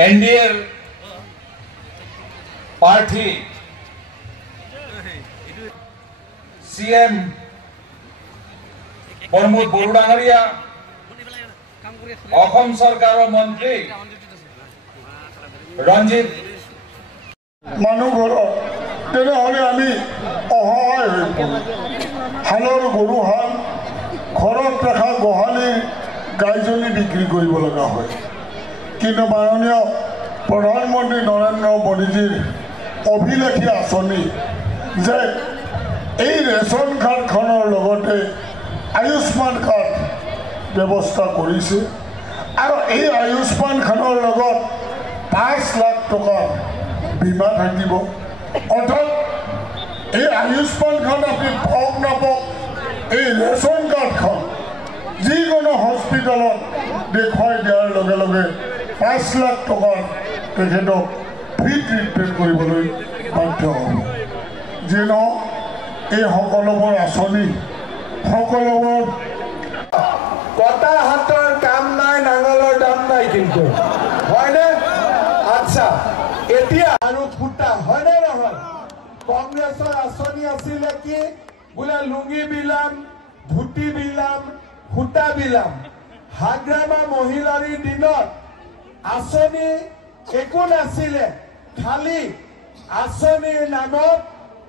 এনডিএৰ প্ৰাৰ্থী CM প্ৰমোদ বড়ো ডাঙৰীয়া, অসম চৰকাৰৰ মন্ত্ৰী ৰঞ্জিত মানুহ ঘৰত তেনেহ'লে আমি অসহায় হৈ পৰোঁ। হালৰ গৰু হাল ঘৰত ৰখা গোহালিৰ গাইজনী বিক্ৰী কৰিব লগা হয়। কিন্তু মাননীয় প্ৰধানমন্ত্ৰী নৰেন্দ্ৰ মোদীজীৰ অভিলেখী আঁচনি যে এই ৰেচন কাৰ্ডখনৰ লগতে আয়ুষ্মান কাৰ্ড ব্যৱস্থা কৰিছে আৰু এই আয়ুষ্মান কাৰ্ডৰ লগত 5 লাখ টকা বীমা থাকিব। অৰ্থাৎ এই আয়ুষ্মান কাৰ্ড আপুনি পাওক নাপাওক, এই ৰেচন কাৰ্ডখন যিকোনো হস্পিটেলত দেখুৱাই দিয়াৰ লগে লগে 5 লাখ টকা তেখেতক ফ্ৰী ট্ৰিটমেণ্ট কৰিবলৈ বাধ্য হ'ব। যি নহওক এই সকলোবোৰ আঁচনি সকলোবোৰ কটা হাতৰ কাম নাই, নাঙলৰ দাম নাই, কিন্তু হয়নে? আচ্ছা, এতিয়া আৰু ফুটা হয়নে নহয়? কংগ্ৰেছৰ আঁচনি আছিলে কি বোলে লুঙি বিলাম, ধুতি বিলাম, সূতা বিলাম। হাগ্ৰামা মহিলাৰ দিনত আঁচনি একো নাছিলে, খালি আঁচনিৰ নামত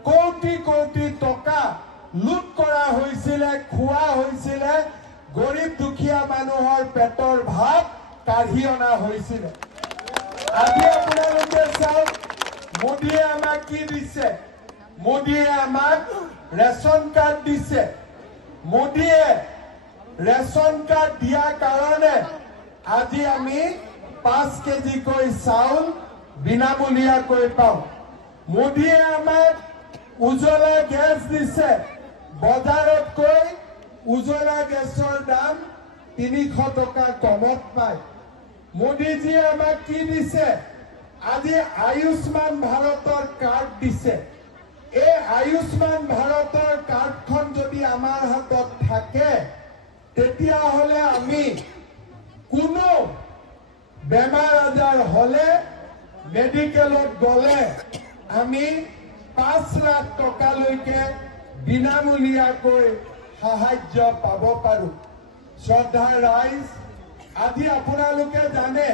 কোটি কোটি টকা লুট কৰা হৈছিলে, খোৱা হৈছিলে, গৰীব দুখীয়া মানুহৰ পেটৰ ভাত কাঢ়ি অনা হৈছিলে। আজি আপোনালোকে চাওক, মোদীয়ে আমাক কি দিছে? মোদীয়ে আমাক ৰেচন কাৰ্ড দিছে। মোদীয়ে ৰেচন কাৰ্ড দিয়াৰ কাৰণে আজি আমি 5 কেজিকৈ চাউল বিনামূলীয়াকৈ পাওঁ। মোদীয়ে আমাক উজ্জ্বলা গেছ দিছে। বজাৰতকৈ উজ্জ্বলা গেছৰ দাম 300 টকা কমত পায়। মোদীজীয়ে আমাক কি দিছে? আজি আয়ুষ্মান ভাৰতৰ কাৰ্ড দিছে। এই আয়ুষ্মান ভাৰতৰ কাৰ্ডখন যদি আমাৰ হাতত থাকে তেতিয়াহ'লে আমি কোনো বেমাৰ আজাৰ হ'লে মেডিকেলত গ'লে আমি 5 লাখ টকালৈকে বিনামূলীয়াকৈ সাহায্য পাব পাৰোঁ। শ্ৰদ্ধাৰ ৰাইজ, আজি আপোনালোকে জানে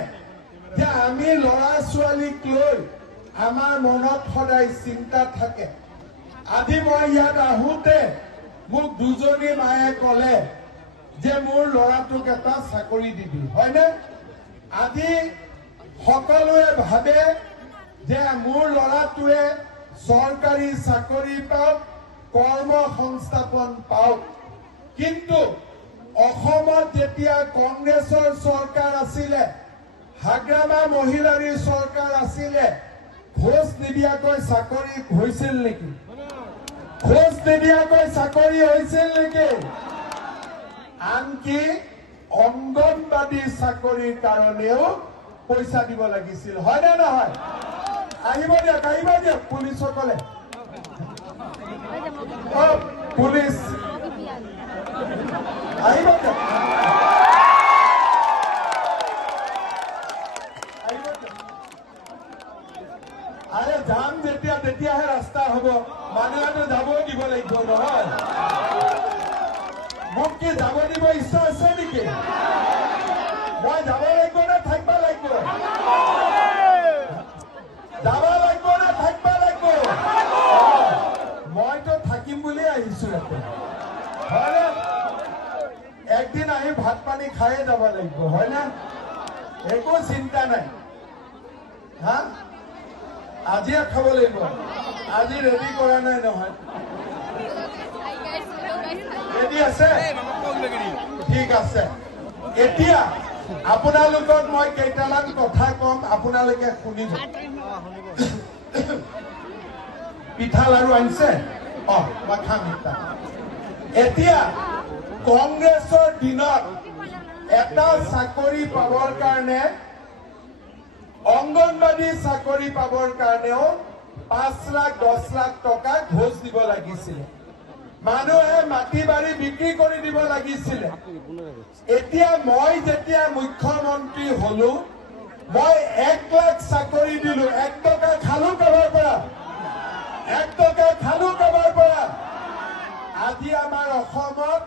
যে আমি ল'ৰা ছোৱালীক লৈ আমাৰ মনত সদায় চিন্তা থাকে। আজি মই ইয়াত আহোঁতে মোক দুজনী মায়ে ক'লে যে মোৰ ল'ৰাটোক এটা চাকৰি দিবি, হয়নে? আজি সকলোৱে ভাবে যে মোৰ ল'ৰাটোৱে চৰকাৰী চাকৰি পাওক, কৰ্ম সংস্থাপন পাওক। কিন্তু অসমত যেতিয়া কংগ্ৰেছৰ চৰকাৰ আছিলে, হাগ্ৰামা মহিলাৰ চৰকাৰ আছিলে, ঘোষ নিদিয়াকৈ চাকৰি হৈছিল নেকি? ঘোষ নিদিয়াকৈ চাকৰি হৈছিল নেকি? আনকি অংগনবাদী চাকৰিৰ কাৰণেও পইচা দিব লাগিছিল, হয়নে নহয়? আহিব দিয়ক পুলিচসকলে। পুলিচ আহিব দিয়ক। আৰে যাম যেতিয়া তেতিয়াহে ৰাস্তা হ'ব, মানুহেতো যাবই দিব লাগিব নহয়। মোক কি যাব দিব ইচ্ছা আছে নেকি? মই যাব লাগিব নে থাকিব লাগিব? যাব লাগিব নে থাকিব লাগিব? মইতো থাকিম বুলি আহিছো ইয়াতে, হয়নে? একদিন আহি ভাত পানী খায়ে যাব লাগিব, হয় না? একো চিন্তা নাই। হা, আজিয়ে খাব লাগিব। আজি ৰেডি কৰা নাই নহয়? ৰেডি আছে? ঠিক আছে। এতিয়া আপোনালোকক মই কেইটামান কথা কম, আপোনালোকে শুনিব। পিঠা লাৰু আনিছে? মই খাম এটা। এতিয়া কংগ্ৰেছৰ দিনত এটা চাকৰি পাবৰ কাৰণে, অংগনবাদী চাকৰি পাবৰ কাৰণেও 5 লাখ 10 লাখ টকা ঘোষ দিব লাগিছিলে। মানুহে মাটি বাৰী বিক্ৰী কৰি দিব লাগিছিলে। এতিয়া মই যেতিয়া মুখ্যমন্ত্ৰী হলো, মই 1 লাখ চাকৰি দিলো 1 টকা খালো কাবাৰ পৰা 1 টকা খালো কাবাৰ পৰা আজি আমাৰ অসমত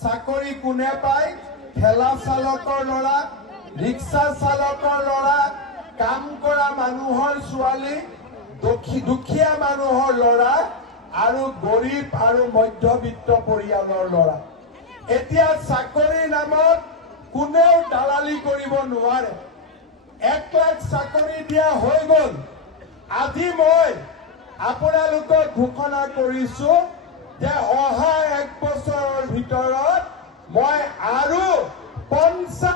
চাকৰি কোনে পায় ঠেলা চালকৰ ল'ৰা ৰিক্সা চালকৰ ল'ৰা কাম কৰা মানুহৰ ছোৱালী দুখীয়া মানুহৰ ল'ৰা আৰু গৰীব আৰু মধ্যবিত্ত পৰিয়ালৰ ল'ৰা এতিয়া চাকৰিৰ নামত কোনেও দালালি কৰিব নোৱাৰে 1 লাখ চাকৰি দিয়া হৈ গ'ল আজি মই আপোনালোকক ঘোষণা কৰিছো যে অহা 1 বছৰৰ ভিতৰত মই আৰু 50